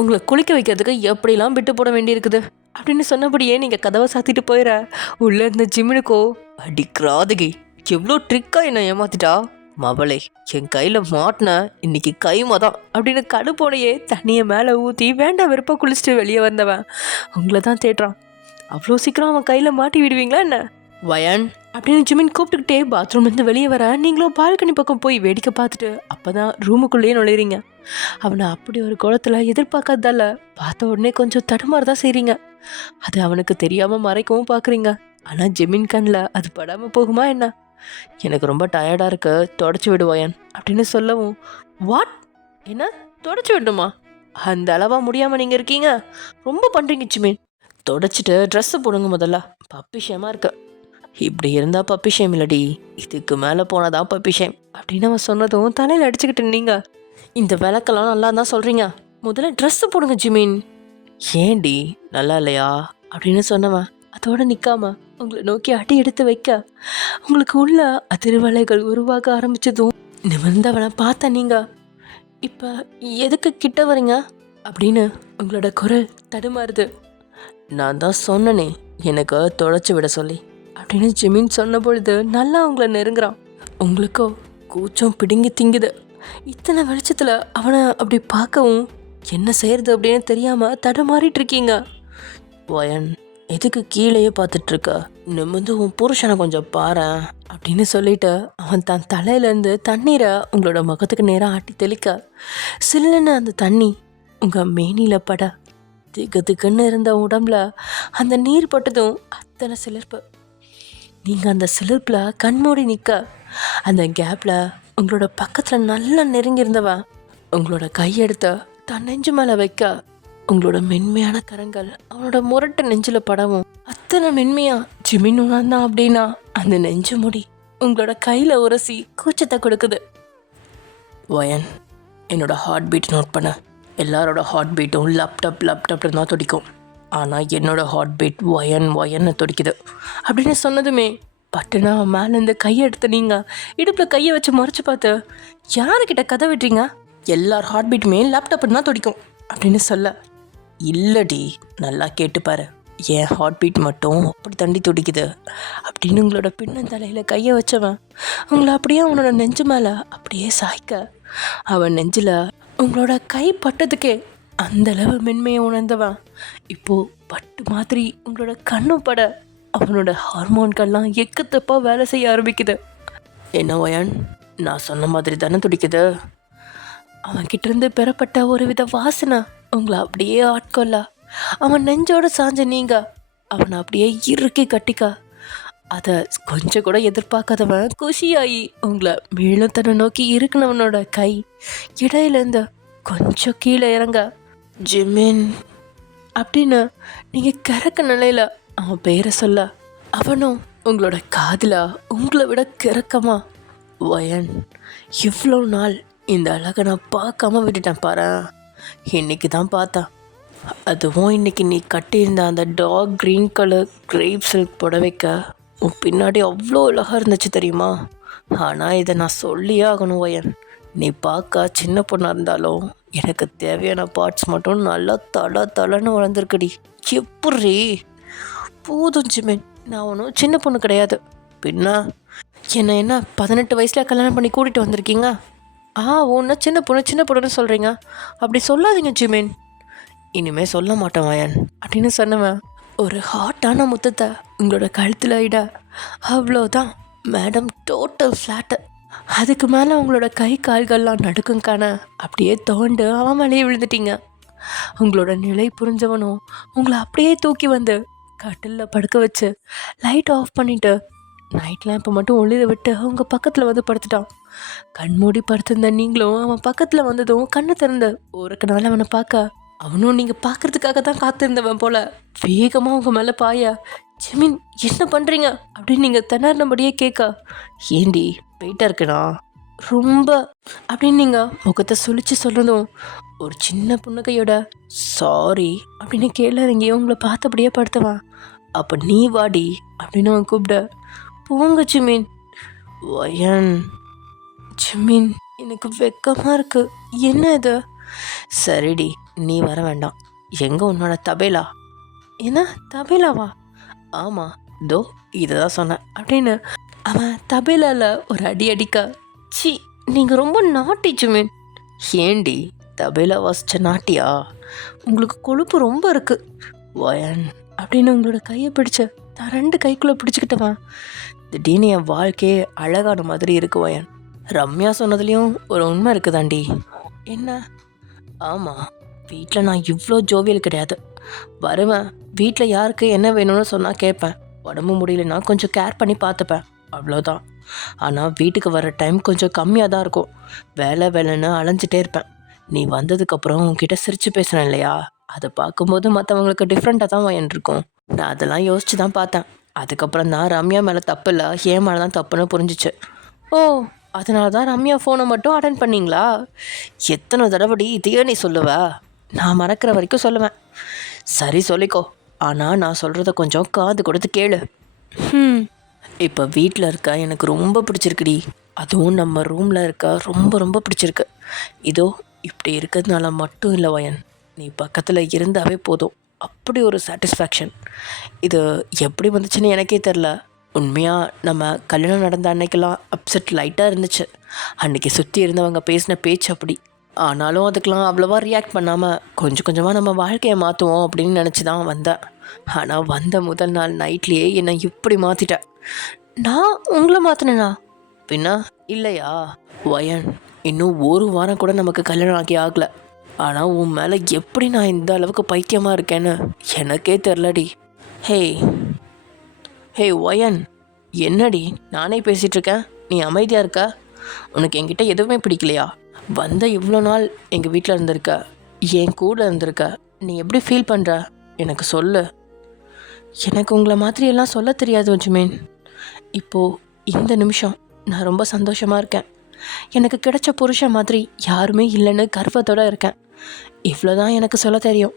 உங்களை குளிக்க வைக்கிறதுக்கு எப்படிலாம் விட்டு போட வேண்டியிருக்குது அப்படின்னு சொன்னபடியே நீங்கள் கதவை சாத்திட்டு போயிட உள்ளே இருந்த ஜிமினுக்கோ, அடிக்கிறாதகி எவ்வளோ ட்ரிக்காக என்ன ஏமாத்திட்டா மவளே, என் கையில் மாட்டின இன்னைக்கு கைமா தான் அப்படின்னு கடுப்போனையே தண்ணியை மேலே ஊற்றி வேண்டாம் வெறுப்பாக குளிச்சுட்டு வெளியே வந்தவன் உங்களை தான் தேடுறான். அவ்வளோ சீக்கிரம் அவன் கையில் மாட்டி விடுவீங்களா என்ன? வயன் அப்படின்னு ஜிமின் கூப்பிட்டுக்கிட்டே பாத்ரூம்லேருந்து வெளியே வர நீங்களும் பால்கனி பக்கம் போய் வேடிக்கை பார்த்துட்டு அப்போ தான் ரூமுக்குள்ளேயே நுழையிறீங்க. அவனை அப்படி ஒரு குளத்தில் எதிர்பார்க்காதால பார்த்த உடனே கொஞ்சம் தடுமாறதான் செய்கிறீங்க. அது அவனுக்கு தெரியாமல் மறைக்கவும் பார்க்குறீங்க. ஆனால் ஜிமின் கண்ணில் அது படாமல் போகுமா என்ன? எனக்கு ரொம்ப டயர்டாக இருக்கு, தொடச்சி விடுவாயன் அப்படின்னு சொல்லவும், வாட், என்ன தொடச்சி விடணுமா? அந்த அளவாக முடியாமல் நீங்கள் இருக்கீங்க, ரொம்ப பண்ணுறீங்க ஜிமின். தொடச்சிட்டு ட்ரெஸ்ஸு போடுங்க முதல்ல, பப்பி ஷேமாக இருக்கு. இப்படி இருந்தால் பப்பி ஷேம் இல்லடி, இதுக்கு மேலே போனாதான் பப்பி ஷேம் அப்படின்னு அவன் சொன்னதும் தலையில் அடிச்சுக்கிட்டு நீங்கள், இந்த விளக்கெல்லாம் நல்லா தான் சொல்கிறீங்க, முதல்ல ட்ரெஸ்ஸு போடுங்க ஜிமின். ஏண்டி நல்லா இல்லையா அப்படின்னு சொன்னவன் அதோடு நிற்காம உங்களை நோக்கி அடி எடுத்து வைக்க உங்களுக்கு உள்ள அதிர்வலைகள் உருவாக ஆரம்பிச்சதும் நிமிர்ந்தவனை பார்த்த நீங்கள், இப்போ எதுக்கு கிட்ட வரீங்க அப்படின்னு உங்களோட குரல் தடுமாறுது. நான் தான் சொன்னனே எனக்கு தொலைச்சி விட சொல்லி அப்படின்னு ஜிமின் சொன்ன பொழுது நல்லா உங்களை நெருங்குறான். உங்களுக்கோ கூச்சம் பிடுங்கி திங்குது. இத்தனை வெளிச்சத்தில் அவனை அப்படி பார்க்கவும் என்ன செய்யறது அப்படின்னு தெரியாமல் தடுமாறிட்டு இருக்கீங்க. வயன் எதுக்கு கீழேயே பார்த்துட்ருக்க, நிமிந்து உன் புருஷனை கொஞ்சம் பாரு அப்படின்னு சொல்லிட்டு அவன் தன் தலையிலேருந்து தண்ணீரை உங்களோட முகத்துக்கு நேராக ஆட்டி தெளிக்க சில்லுன்னு அந்த தண்ணி உங்கள் மேனியில் பட திக்கு திக்குன்னு இருந்த உடம்புல அந்த நீர் பட்டதும் அத்தனை சிலிர்ப்பு. நீங்கள் அந்த சிலிர்ப்பில் கண்மூடி நிற்க அந்த கேப்பில் உங்களோட பக்கத்தில் நல்லா நெருங்கியிருந்தவன் உங்களோட கையெடுத்த தன் நெஞ்சு மேலே வைக்க உங்களோட மென்மையான கரங்கள் அவனோட முரட்டு நெஞ்சில் படவும் அத்தனை மென்மையா ஜிமின் உணர்ந்தான் அப்படின்னா அந்த நெஞ்சு முடி உங்களோட கையில் உரசி கூச்சத்தை கொடுக்குது. வயன் என்னோட ஹார்ட் பீட் நோட் பண்ண, எல்லாரோட ஹார்ட் பீட்டும் லேப்டாப்னு தான் துடிக்கும், ஆனால் என்னோட ஹார்ட் பீட் ஒயன்னு துடிக்குது அப்படின்னு சொன்னதுமே பட்டுனா அவன் மேலேருந்து கையை எடுத்து நீங்கள் இடுப்பில் கையை வச்சு முறைச்சி பார்த்து, யாருக்கிட்ட கதை விட்டுறீங்க, எல்லார் ஹார்ட் பீட்டுமே லேப்டாப்னு தான் துடிக்கும் அப்படின்னு சொல்ல, இல்லடி நல்லா கேட்டுப்பாரு, என் ஹார்ட் பீட் மட்டும் அப்படி தண்டி துடிக்குது அப்படின்னு உங்களோட பின்னந்தலையில் கையை வச்சவன் உங்களை அப்படியே அவனோட நெஞ்சு மேலே அப்படியே சாய்க்க அவன் நெஞ்சில் உங்களோட கை பட்டதுக்கே அந்தளவு மென்மையை உணர்ந்தவன் இப்போது பட்டு மாதிரி உங்களோட கண்ணும் பட அவனோட ஹார்மோன்கள்லாம் எக்கத்தப்பாக வேலை செய்ய ஆரம்பிக்குது. என்ன வயன், நான் சொன்ன மாதிரி தானே துடிக்குது? அவன்கிட்டேருந்து பெறப்பட்ட ஒரு வித வாசனை உங்களை அப்படியே ஆட்கொள்ள அவன் நெஞ்சோடு சாஞ்ச நீங்கள் அவனை அப்படியே இறுக்கி கட்டிக்க அதை கொஞ்சம் கூட எதிர்பார்க்காதவன் குஷியாகி உங்களை மேலும் தன்னை நோக்கி இருக்குனவனோட கை இடையிலேருந்து கொஞ்சம் கீழே இறங்க, ஜிமின் அப்படின்னு நீங்கள் கிறக்க நிலையில் அவன் பெயரை சொல்ல அவனும் உங்களோட காதில் உங்களை விட கிறக்கமா, வயன் இவ்வளோ நாள் இந்த அழகை நான் பார்க்காம விட்டுட்டேன் பாரு, இன்னைக்கு தான் பார்த்தேன். அதுவும் இன்னைக்கு நீ கட்டியிருந்த அந்த dark green colour crepe silk புடவைக்க உன் பின்னாடி அவ்வளோ அழகாக இருந்துச்சு தெரியுமா? ஆனால் இதை நான் சொல்லியே ஆகணும் வயன், நீ பார்க்க சின்ன பொண்ணாக இருந்தாலும் எனக்கு தேவையான பார்ட்ஸ் மட்டும் நல்லா தலன்னு வளர்ந்துருக்குடி. எப்படி போதும் ஜிமின், நான் ஒன்றும் சின்ன பொண்ணு கிடையாது. பின்ன என்ன 18 வயசில் கல்யாணம் பண்ணி கூட்டிகிட்டு வந்திருக்கீங்க? ஒன்று சின்ன பொண்ணுன்னு சொல்கிறீங்க, அப்படி சொல்லாதீங்க ஜிமின். இனிமேல் சொல்ல மாட்டேன் வயன் அப்படின்னு சொன்னவன் ஒரு ஹாட்டான முத்தத்தை உங்களோட கழுத்தில் இட அவ்வளோதான் மேடம், டோட்டல் ஃப்ளாட்டு. அதுக்கு மேலே உங்களோட கை கால்கள்லாம் நடுக்குங்கான அப்படியே தோண்டு அவன் மேலேயே விழுந்துட்டீங்க. உங்களோட நிலை புரிஞ்சவனும் உங்களை அப்படியே தூக்கி வந்து கட்டிலில் படுக்க வச்சு லைட் ஆஃப் பண்ணிட்டு நைட் லேம்பை மட்டும் ஒளிர விட்டு அவங்க பக்கத்தில் வந்து படுத்துட்டான். கண்மூடி படுத்திருந்த நீங்களும் அவன் பக்கத்தில் வந்ததும் கண்ணை திறந்த ஒரு நாள் அவனை பார்க்க அவனும் நீங்கள் பார்க்கறதுக்காக தான் காத்திருந்தவன் போல வேகமாக அவங்க மேலே பாய, ஜிமின் என்ன பண்ணுறீங்க அப்படின்னு நீங்கள் திணறினபடியே கேட்க, ஏண்டி வெயிட்டாக இருக்குண்ணா ரொம்ப அப்படின்னு நீங்கள் முகத்தை சுழிச்சு சொல்லணும். ஒரு சின்ன புன்னகையோட சாரி அப்படின்னு கேள்றீங்க உங்களை பார்த்தபடியே படுத்துவான். அப்போ நீ வாடி அப்படின்னு அவன் கூப்பிட, போங்க ஜிமின். வயன், ஜிமின் எனக்கு வெக்கமாக இருக்கு, என்ன இது? சரிடி நீ வர வேண்டாம். எங்கே உன்னோட தபேலா? என்ன தபேலாவா? ஆமாம் தோ இதை தான் சொன்னேன் அப்படின்னு அவன் தபேலாவில் ஒரு அடி அடிக்க, சி நீங்கள் ரொம்ப நாட்டி ஜிமின். ஏண்டி தபேலா வாசிச்ச நாட்டியா? உங்களுக்கு கொழுப்பு ரொம்ப இருக்கு வயன் அப்படின்னு உங்களோட கையை பிடிச்ச தான் 2 கைக்குள்ளே பிடிச்சிக்கிட்டவன், திடீர்னு என் வாழ்க்கையே அழகான மாதிரி இருக்கு வயன். ரம்யா சொன்னதுலேயும் ஒரு உண்மை இருக்குதாண்டி. என்ன? ஆமாம், வீட்டில் நான் இவ்வளோ ஜோவியல் கிடையாது. வருவேன், வீட்டில் யாருக்கு என்ன வேணும்னு சொன்னால் கேட்பேன், உடம்பு முடியலன்னா கொஞ்சம் கேர் பண்ணி பார்த்துப்பேன், அவ்வளோதான். ஆனால் வீட்டுக்கு வர டைம் கொஞ்சம் கம்மியாக தான் இருக்கும். வேலைன்னு அலைஞ்சிட்டே இருப்பேன். நீ வந்ததுக்கப்புறம் உன்கிட்ட சிரித்து பேசுகிறேன் இல்லையா, அதை பார்க்கும்போது மற்றவங்களுக்கு டிஃப்ரெண்ட்டாக தான் வயன் இருக்கும். நான் அதெல்லாம் யோசித்து தான் பார்த்தேன். அதுக்கப்புறம் தான் ரம்யா மேலே தப்பு இல்லை, ஏன் மேலே தான் தப்புன்னு புரிஞ்சிச்சு. ஓ, அதனால தான் ரம்யா ஃபோனை மட்டும் அட்டன் பண்ணிங்களா? எத்தனை தடவடி இதையே நீ சொல்லுவ? நான் மறக்கிற வரைக்கும் சொல்லுவேன். சரி சொல்லிக்கோ, ஆனால் நான் சொல்கிறத கொஞ்சம் காது கொடுத்து கேளு. இப்போ வீட்டில் இருக்க எனக்கு ரொம்ப பிடிச்சிருக்குடி. அதுவும் நம்ம ரூமில் இருக்க ரொம்ப ரொம்ப பிடிச்சிருக்கு. இதோ இப்படி இருக்கிறதுனால மட்டும் இல்லை வயன், நீ பக்கத்தில் இருந்தாவே போதும், அப்படி ஒரு சாட்டிஸ்ஃபேக்ஷன். இது எப்படி வந்துச்சுன்னு எனக்கே தெரில. உண்மையாக நம்ம கல்யாணம் நடந்த அன்னைக்கெல்லாம் அப்செட் லைட்டாக இருந்துச்சு. அன்றைக்கி சுற்றி இருந்தவங்க பேசின பேச்சு அப்படி. ஆனாலும் அதுக்கெலாம் அவ்வளோவா ரியாக்ட் பண்ணாமல் கொஞ்சம் கொஞ்சமாக நம்ம வாழ்க்கையை மாற்றுவோம் அப்படின்னு நினச்சி தான் வந்தேன். ஆனால் வந்த முதல் நாள் நைட்லேயே என்னை இப்படி மாற்றிட்டேன். நான் உங்களை மாற்றினேனா? பின்ன இல்லையா வயன், இன்னும் 1 வாரம் கூட நமக்கு கல்யாணம் ஆகலை. ஆனால் உன் மேலே எப்படி நான் இந்த அளவுக்கு பைத்தியமாக இருக்கேன்னு எனக்கே தெரிலடி. ஹே வயன், என்னடி நானே பேசிகிட்ருக்கேன், நீ அமைதியாக இருக்க? உனக்கு என்கிட்ட எதுவுமே பிடிக்கலையா? வந்த இவ்வளோ நாள் எங்கள் வீட்டில் இருந்திருக்க, என் கூட இருந்திருக்க, நீ எப்படி ஃபீல் பண்ணுற எனக்கு சொல்லு. எனக்கு உங்களை மாதிரி எல்லாம் சொல்ல தெரியாது ஜிமின். இப்போது இந்த நிமிஷம் நான் ரொம்ப சந்தோஷமாக இருக்கேன். எனக்கு கிடைச்ச புருஷன் மாதிரி யாருமே இல்லைன்னு கர்வத்தோடு இருக்கேன். இவ்வளோதான் எனக்கு சொல்ல தெரியும்.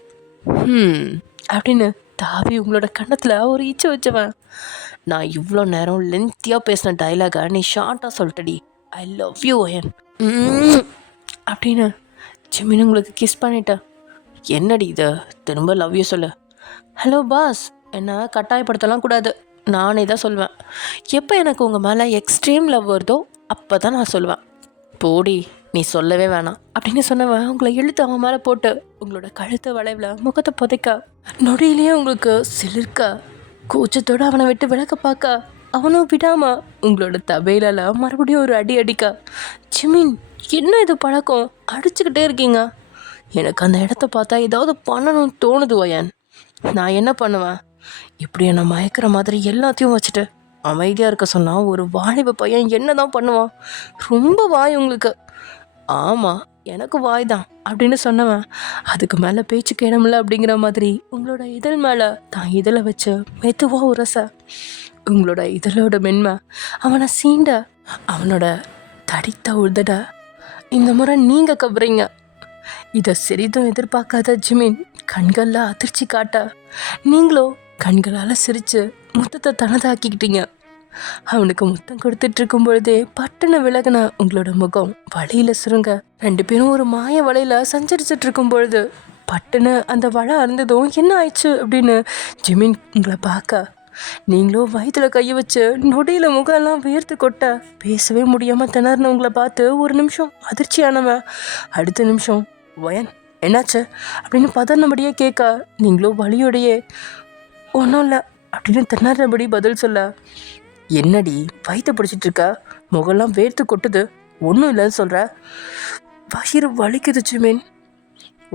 அப்படின்னு தாவி உங்களோட கண்ணத்தில் ஒரு இச்சை வச்சவன். நான் இவ்வளோ நேரம் லென்த்தியாக பேசின டைலாகை நீ ஷார்ட்டாக சொல்லிட்டடி. ஐ லவ் யூ வயன் அப்படின்னு ஜிமின் உங்களுக்கு கிஸ் பண்ணிட்டேன். என்னடி இது, திரும்ப லவ் யூ சொல்லு. ஹலோ பாஸ், என்னை கட்டாயப்படுத்தலாம் கூடாது, நானே தான் சொல்லுவேன். எப்போ எனக்கு உங்கள் மேலே எக்ஸ்ட்ரீம் லவ் வருதோ அப்போ தான் நான் சொல்லுவேன். போடி, நீ சொல்லவே வேணாம் அப்படின்னு சொன்னவன் உங்களை இழுத்து அவன் மேலே போட்டு உங்களோட கழுத்து வளைவில் முகத்தை புதைக்க, நொடியிலேயே உங்களுக்கு சிலிர்க்க, கூச்சத்தோடு அவனை விட்டு விளக்க பார்க்க, அவனும் விடாமல் உங்களோட தபையில மறுபடியும் ஒரு அடி அடிக்க, ஜிமின் என்ன இது பழக்கம், அடிச்சுக்கிட்டே இருக்கீங்க. எனக்கு அந்த இடத்த பார்த்தா ஏதாவது பண்ணணும்னு தோணுது வயன். நான் என்ன பண்ணுவேன்? இப்படி என்னை மயக்கிற மாதிரி எல்லாத்தையும் வச்சுட்டு அமைதியாக இருக்க சொன்னால் ஒரு வாலிப பையன் என்ன தான் பண்ணுவான்? ரொம்ப வாய் உங்களுக்கு. ஆமாம், எனக்கு வாய் தான் அப்படின்னு சொன்னவன் அதுக்கு மேலே பேச்சுக்கு இடமில்ல அப்படிங்கிற மாதிரி உங்களோட இதழ் மேலே தான் இதழை வச்சு மெதுவாக உரச, உங்களோட இதழோட மென்மை அவனை சீண்ட, அவனோட தடித்த உதட இந்த முறை நீங்கள் கவறீங்க. இதை சிறிதும் எதிர்பார்க்காத ஜிமின் கண்களில் அதிர்ச்சி காட்ட, நீங்களோ கண்களால் சிரித்து முத்தத்தை தனதாக்கிக்கிட்டீங்க. அவனுக்கு முத்தம் கொடுத்துட்டு இருக்கும் பொழுதே பட்டுன்னு விலகின உங்களோட முகம் வலையில் சுருங்க, 2 பேரும் ஒரு மாய வலையில் சஞ்சரிச்சுட்டு இருக்கும் பொழுது பட்டுன்னு அந்த வலை அறந்ததும் என்ன ஆயிடுச்சு அப்படின்னு ஜிமின் உங்களை பார்க்க, நீங்களும் வயிற்றுல கையை வச்சு நொடியில் முகம்லாம் வேர்த்து கொட்ட, பேசவே முடியாமல் திணறின உங்களை பார்த்து ஒரு நிமிஷம் அதிர்ச்சியானவன் அடுத்த நிமிஷம் வயன் என்னாச்சு அப்படின்னு பதறினபடியே கேட்க, நீங்களும் வலியோடையே ஒன்றும் இல்லை அப்படின்னு திணறபடி பதில் சொல்ல, என்னடி வயிற்று பிடிச்சிட்டு இருக்க, முகம்லாம் வேர்த்து கொட்டுது, ஒன்றும் இல்லைன்னு சொல்கிற, வயிறு வலிக்குது ஜிமின்.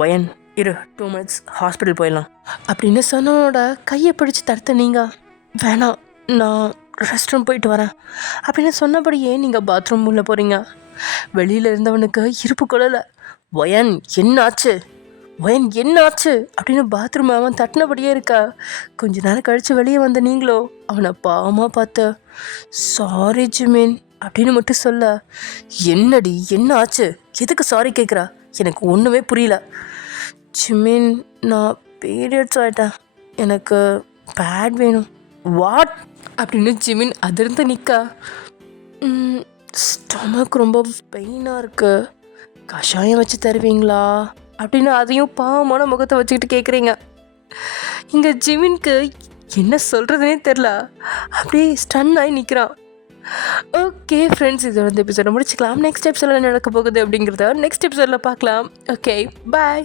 வயன் இரு 2 மினிட்ஸ் ஹாஸ்பிட்டல் போயிடலாம் அப்படின்னு சொன்னோட கையை பிடிச்சி தடுத்த நீங்கள் வேணாம் நான் ரெஸ்ட் ரூம் போயிட்டு வரேன் அப்படின்னு சொன்னபடியே நீங்கள் பாத்ரூம் உள்ள போகிறீங்க. வெளியில் இருந்தவனுக்கு இருப்பு கொள்ளலை. ஒயன் என்னாச்சு அப்படின்னு பாத்ரூம் அவன் தட்டினபடியே இருக்கா. கொஞ்ச நேரம் கழித்து வெளியே வந்த நீங்களோ அவனை பாவமாக பார்த்த. சாரி ஜிமின் அப்படின்னு மட்டும் சொல்ல. என்னடி என்ன ஆச்சு, எதுக்கு சாரி கேட்குறா, எனக்கு ஒன்றுமே புரியல. ஜிமின் நான் பீரியட்ஸ் ஆகிட்டேன், எனக்கு பேட் வேணும். வாட் அப்படின்னு ஜிமின் அதிர்ந்து நிற்கா. ஸ்டொமக் ரொம்ப பெயினாக இருக்கு, கஷாயம் வச்சு தருவீங்களா அப்படின்னு அதையும் பாவமான முகத்தை வச்சுக்கிட்டு கேட்குறீங்க. இங்கே ஜிமின்க்கு என்ன சொல்கிறதுனே தெரில, அப்படியே ஸ்டன் ஆகி நிற்கிறான். ஓகே ஃப்ரெண்ட்ஸ், இது வந்து எபிசோட முடிச்சுக்கலாம். நெக்ஸ்ட் எபிசோட என்ன நடக்க போகுது அப்படிங்கிறத நெக்ஸ்ட் எபிசோடில் பார்க்கலாம். Okay bye.